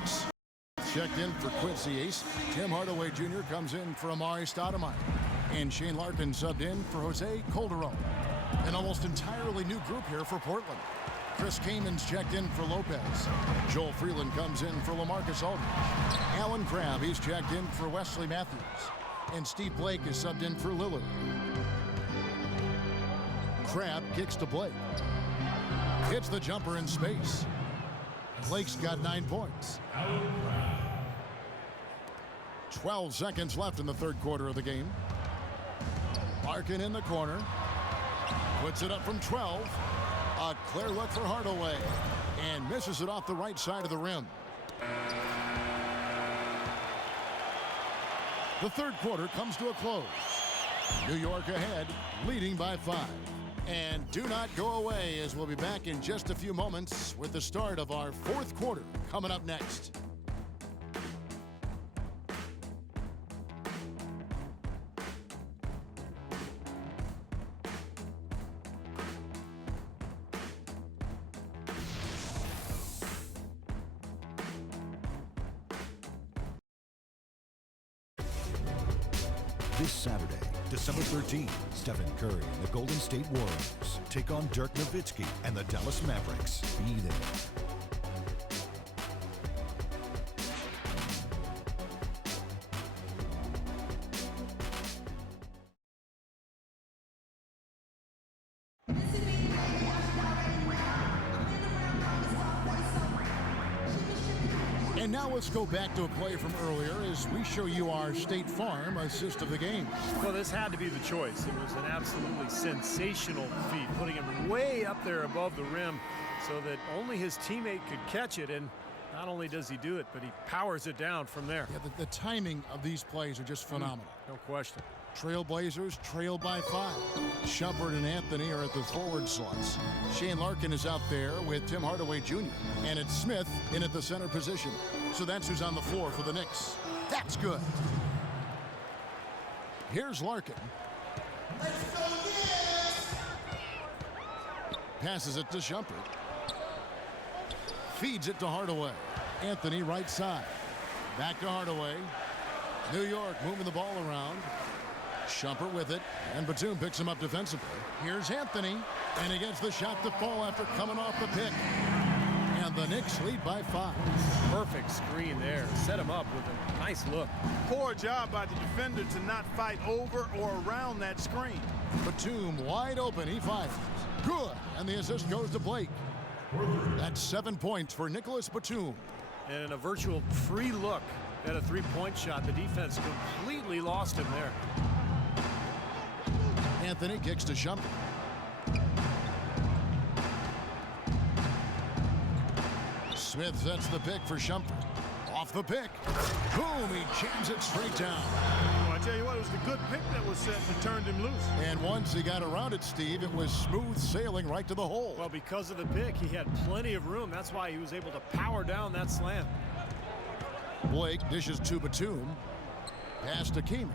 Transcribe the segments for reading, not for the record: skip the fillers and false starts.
Knicks. Checked in for Quincy Ace. Tim Hardaway Jr. comes in for Amari Stoudemire. And Shane Larkin subbed in for Jose Calderon. An almost entirely new group here for Portland. Chris Kamen's checked in for Lopez. Joel Freeland comes in for LaMarcus Aldridge. Alan Crabb, he's checked in for Wesley Matthews. And Steve Blake is subbed in for Lillard. Crabb kicks to Blake. Hits the jumper in space. Blake's got 9 points. 12 seconds left in the third quarter of the game. Larkin in the corner. Puts it up from 12. A clear look for Hardaway. And misses it off the right side of the rim. The third quarter comes to a close. New York ahead, leading by 5. And do not go away, as we'll be back in just a few moments with the start of our fourth quarter coming up next. This Saturday, December 13th, Stephen Curry and the Golden State Warriors take on Dirk Nowitzki and the Dallas Mavericks. Be there. And now let's go back to a play from earlier as we show you our State Farm assist of the game. Well, this had to be the choice. It was an absolutely sensational feat, putting him way up there above the rim so that only his teammate could catch it. And not only does he do it, but he powers it down from there. Yeah, the timing of these plays are just phenomenal. No question. Trailblazers trail by 5. Shumpert and Anthony are at the forward slots. Shane Larkin is out there with Tim Hardaway Jr. And it's Smith in at the center position. So that's who's on the floor for the Knicks. That's good. Here's Larkin. Let's go, yes! Passes it to Shumpert. Feeds it to Hardaway. Anthony right side. Back to Hardaway. New York moving the ball around. Shumpert with it, and Batum picks him up defensively. Here's Anthony, and he gets the shot to fall after coming off the pick. And the Knicks lead by 5. Perfect screen there. Set him up with a nice look. Poor job by the defender to not fight over or around that screen. Batum wide open, he fires. Good, and the assist goes to Blake. That's 7 points for Nicholas Batum. And a virtual free look at a three-point shot. The defense completely lost him there. Anthony kicks to Shumpert. Smith sets the pick for Shumpert. Off the pick. Boom, he jams it straight down. Well, I tell you what, it was the good pick that was set and turned him loose. And once he got around it, Steve, it was smooth sailing right to the hole. Well, because of the pick, he had plenty of room. That's why he was able to power down that slam. Blake dishes to Batum. Pass to Kaman.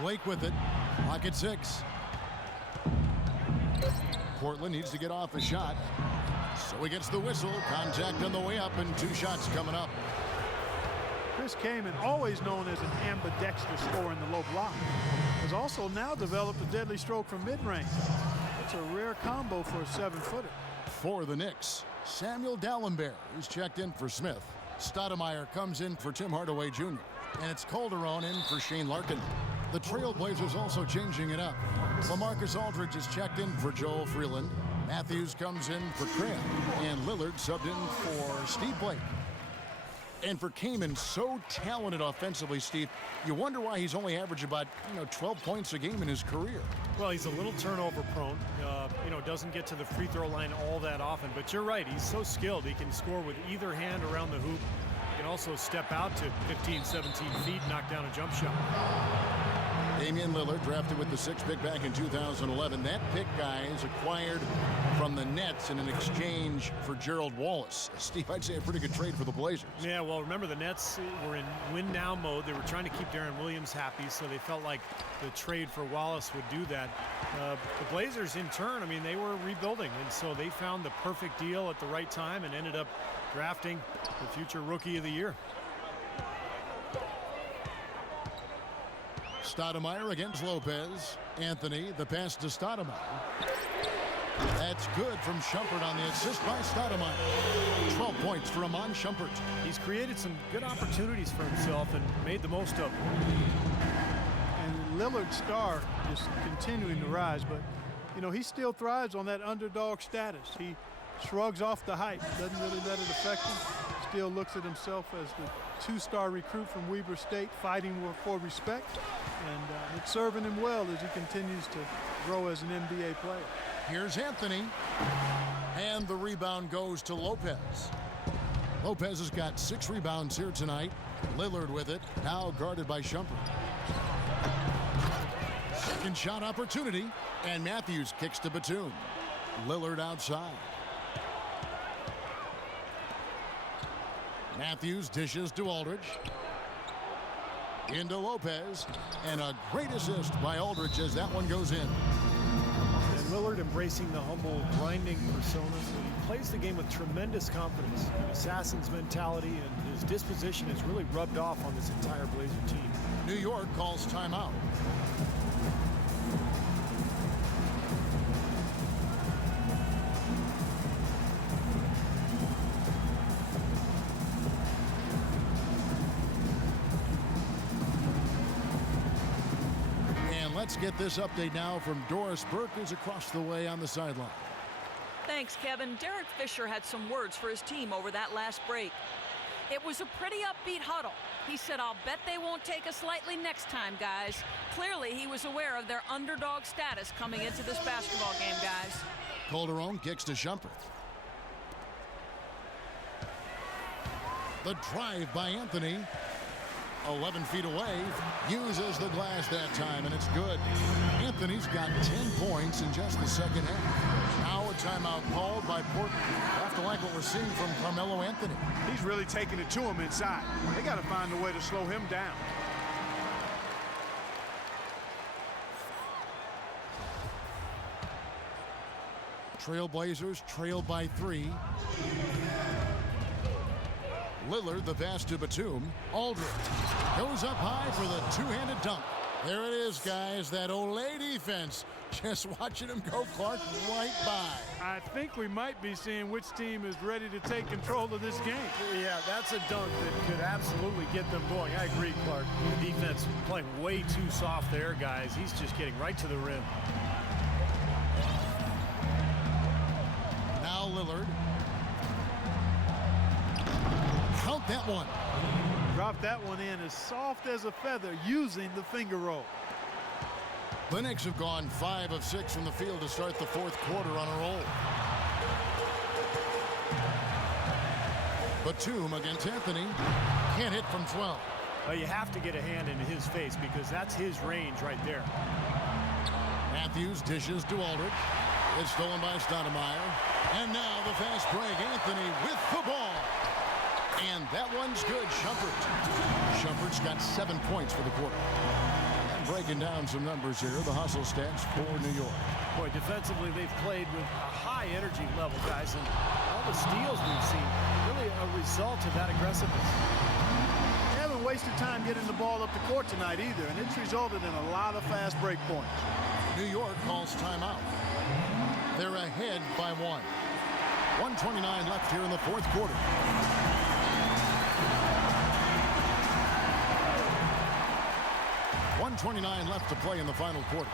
Blake with it. Clock at 6. Portland needs to get off a shot. So he gets the whistle. Contact on the way up and 2 shots coming up. Chris Kaman, always known as an ambidextrous scorer in the low block, has also now developed a deadly stroke from mid-range. It's a rare combo for a 7-footer. For the Knicks, Samuel Dalembert is checked in for Smith. Stoudemire comes in for Tim Hardaway Jr. And it's Calderon in for Shane Larkin. The Trailblazers also changing it up. LaMarcus Aldridge is checked in for Joel Freeland. Matthews comes in for Crabb. And Lillard subbed in for Steve Blake. And for Kaman, so talented offensively, Steve, you wonder why he's only averaged about 12 points a game in his career. Well, he's a little turnover prone. Doesn't get to the free throw line all that often. But you're right, he's so skilled. He can score with either hand around the hoop. He can also step out to 15, 17 feet, knock down a jump shot. Damian Lillard, drafted with the 6th pick back in 2011. That pick, guys, acquired from the Nets in an exchange for Gerald Wallace. Steve, I'd say a pretty good trade for the Blazers. Yeah, well, remember the Nets were in win-now mode. They were trying to keep Darren Williams happy, so they felt like the trade for Wallace would do that. The Blazers, in turn, I mean, they were rebuilding, and so they found the perfect deal at the right time and ended up drafting the future Rookie of the Year. Stoudemire against Lopez. Anthony, the pass to Stoudemire. That's good from Shumpert on the assist by Stoudemire. 12 points for Amon Shumpert. He's created some good opportunities for himself and made the most of them. And Lillard's star is continuing to rise, but, you know, he still thrives on that underdog status. He shrugs off the hype, doesn't really let it affect him. Still looks at himself as the 2-star recruit from Weber State, fighting for respect, and it's serving him well as he continues to grow as an NBA player. Here's Anthony, and the rebound goes to Lopez. Lopez has got 6 rebounds here tonight. Lillard with it, now guarded by Shumpert. Second shot opportunity, and Matthews kicks to Batum. Lillard outside. Matthews dishes to Aldridge. Into Lopez, and a great assist by Aldridge as that one goes in. And Lillard embracing the humble, grinding persona. He plays the game with tremendous confidence. An assassin's mentality, and his disposition has really rubbed off on this entire Blazer team. New York calls timeout. Let's get this update now from Doris Burke, who's across the way on the sideline. Thanks, Kevin. Derek Fisher had some words for his team over that last break. It was a pretty upbeat huddle. He said, "I'll bet they won't take us lightly next time, guys." Clearly, he was aware of their underdog status coming into this basketball game, guys. Calderon kicks to Shumpert. The drive by Anthony. 11 feet away, uses the glass that time, and it's good. Anthony's got 10 points in just the second half. Now a timeout called by Portland. Have to like what we're seeing from Carmelo Anthony. He's really taking it to him inside. They got to find a way to slow him down. Trailblazers trail by 3. Lillard, the pass to Batum. Aldridge goes up high for the two-handed dunk. There it is, guys. That Olay defense. Just watching him go, Clark, right by. I think we might be seeing which team is ready to take control of this game. Yeah, that's a dunk that could absolutely get them going. I agree, Clark. The defense playing way too soft there, guys. He's just getting right to the rim. Now Lillard. Count that one. Dropped that one in as soft as a feather using the finger roll. The Knicks have gone 5 of 6 from the field to start the fourth quarter on a roll. Batum against Anthony. Can't hit from 12. Well, you have to get a hand into his face because that's his range right there. Matthews dishes to Aldridge. It's stolen by Stoudemire. And now the fast break. Anthony with the ball. And that one's good. Shumpert's got 7 points for the quarter. And breaking down some numbers here, the hustle stats for New York. Boy, defensively, they've played with a high energy level, guys, and all the steals we've seen, really a result of that aggressiveness. They haven't wasted time getting the ball up the court tonight either, and it's resulted in a lot of fast break points. New York calls timeout. They're ahead by 1. 1:29 left here in the fourth quarter. .29 left to play in the final quarter.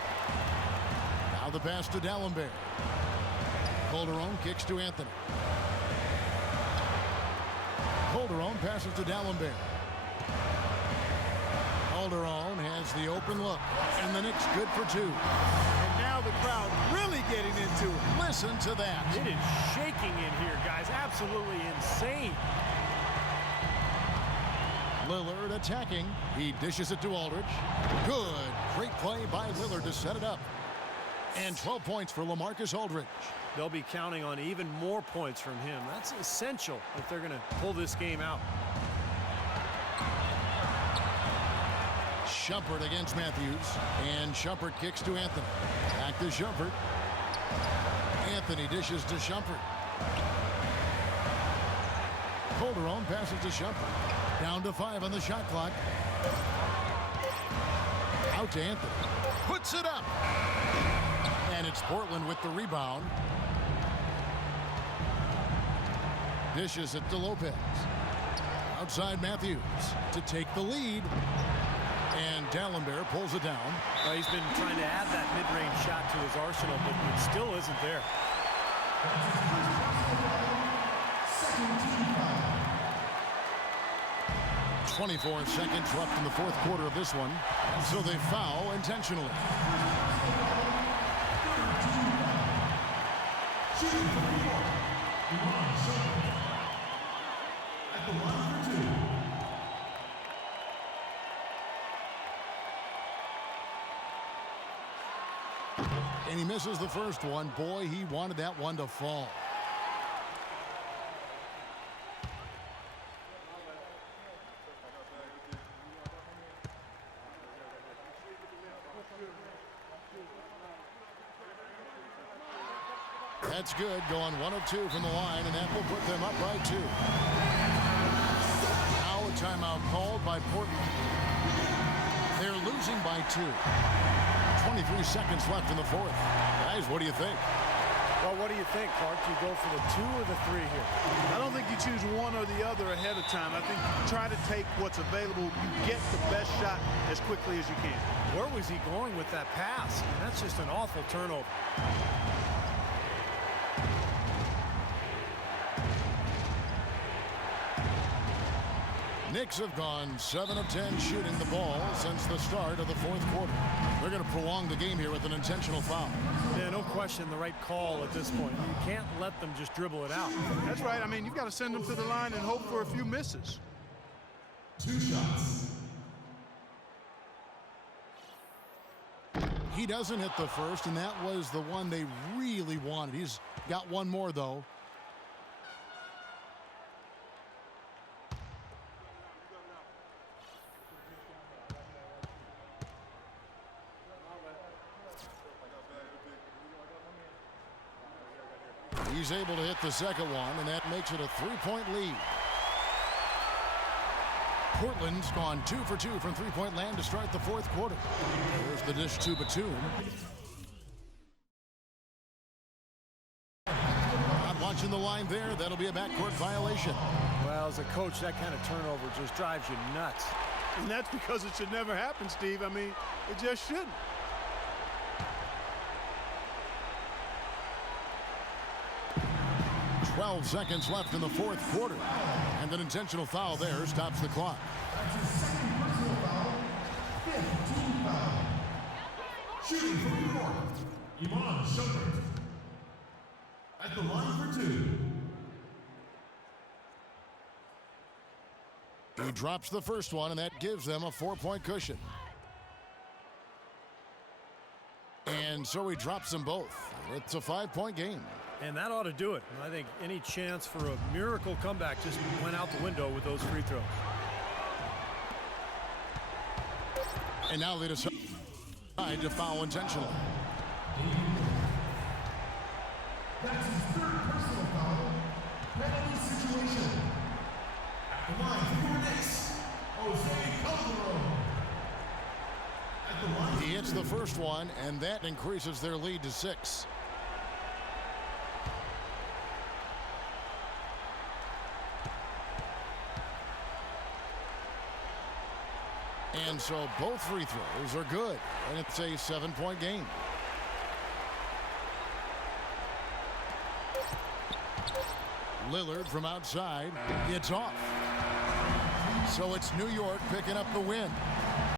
Now the pass to D'Alembert. Calderon kicks to Anthony. Calderon passes to D'Alembert. Calderon has the open look, and the Knicks good for 2. And now the crowd really getting into it. Listen to that. It is shaking in here, guys. Absolutely insane. Lillard attacking. He dishes it to Aldridge. Good Great play by Lillard to set it up. And 12 points for LaMarcus Aldridge. They'll be counting on even more points from him. That's essential if they're going to pull this game out. Shumpert against Matthews. And Shumpert kicks to Anthony. Back to Shumpert. Anthony dishes to Shumpert. Calderon passes to Shumpert. Down to 5 on the shot clock. Out to Anthony. Puts it up. And it's Portland with the rebound. Dishes it to Lopez. Outside Matthews to take the lead. And Dallenberg pulls it down. Well, he's been trying to add that mid-range shot to his arsenal, but it still isn't there. 24 seconds left in the fourth quarter of this one. So they foul intentionally. And he misses the first one. Boy, he wanted that one to fall. That's good, going 1 of 2 from the line, and that will put them up by 2. Now a timeout called by Portland. They're losing by 2. 23 seconds left in the fourth. Guys, what do you think? Well, what do you think, Clark? Do you go for the 2 or the 3 here? I don't think you choose one or the other ahead of time. I think you try to take what's available. You get the best shot as quickly as you can. Where was he going with that pass? That's just an awful turnover. Knicks have gone 7 of 10 shooting the ball since the start of the fourth quarter. They're going to prolong the game here with an intentional foul. Yeah, no question the right call at this point. You can't let them just dribble it out. That's right. I mean, you've got to send them to the line and hope for a few misses. 2 shots. He doesn't hit the first, and that was the one they really wanted. He's got one more, though. He's able to hit the second one, and that makes it a 3-point lead. Portland's gone 2 for 2 from three-point land to start the fourth quarter. There's the dish to Batum. Not watching the line there. That'll be a backcourt violation. Well, as a coach, that kind of turnover just drives you nuts. And that's because it should never happen, Steve. I mean, it just shouldn't. Twelve seconds left in the fourth quarter. And an intentional foul there stops the clock. Shooting from New York, Iman Shumpert. At the line for 2. He drops the first one, and that gives them a 4-point cushion. And so he drops them both. It's a 5-point game. And that ought to do it. I think any chance for a miracle comeback just went out the window with those free throws. And now they decide to foul intentionally. That's his 3rd personal foul. Penalty situation. At the line for Knicks, Calderon. At the line. He hits the first one, and that increases their lead to 6. And so both free throws are good, and it's a 7-point game. Lillard from outside. It's off. So it's New York picking up the win.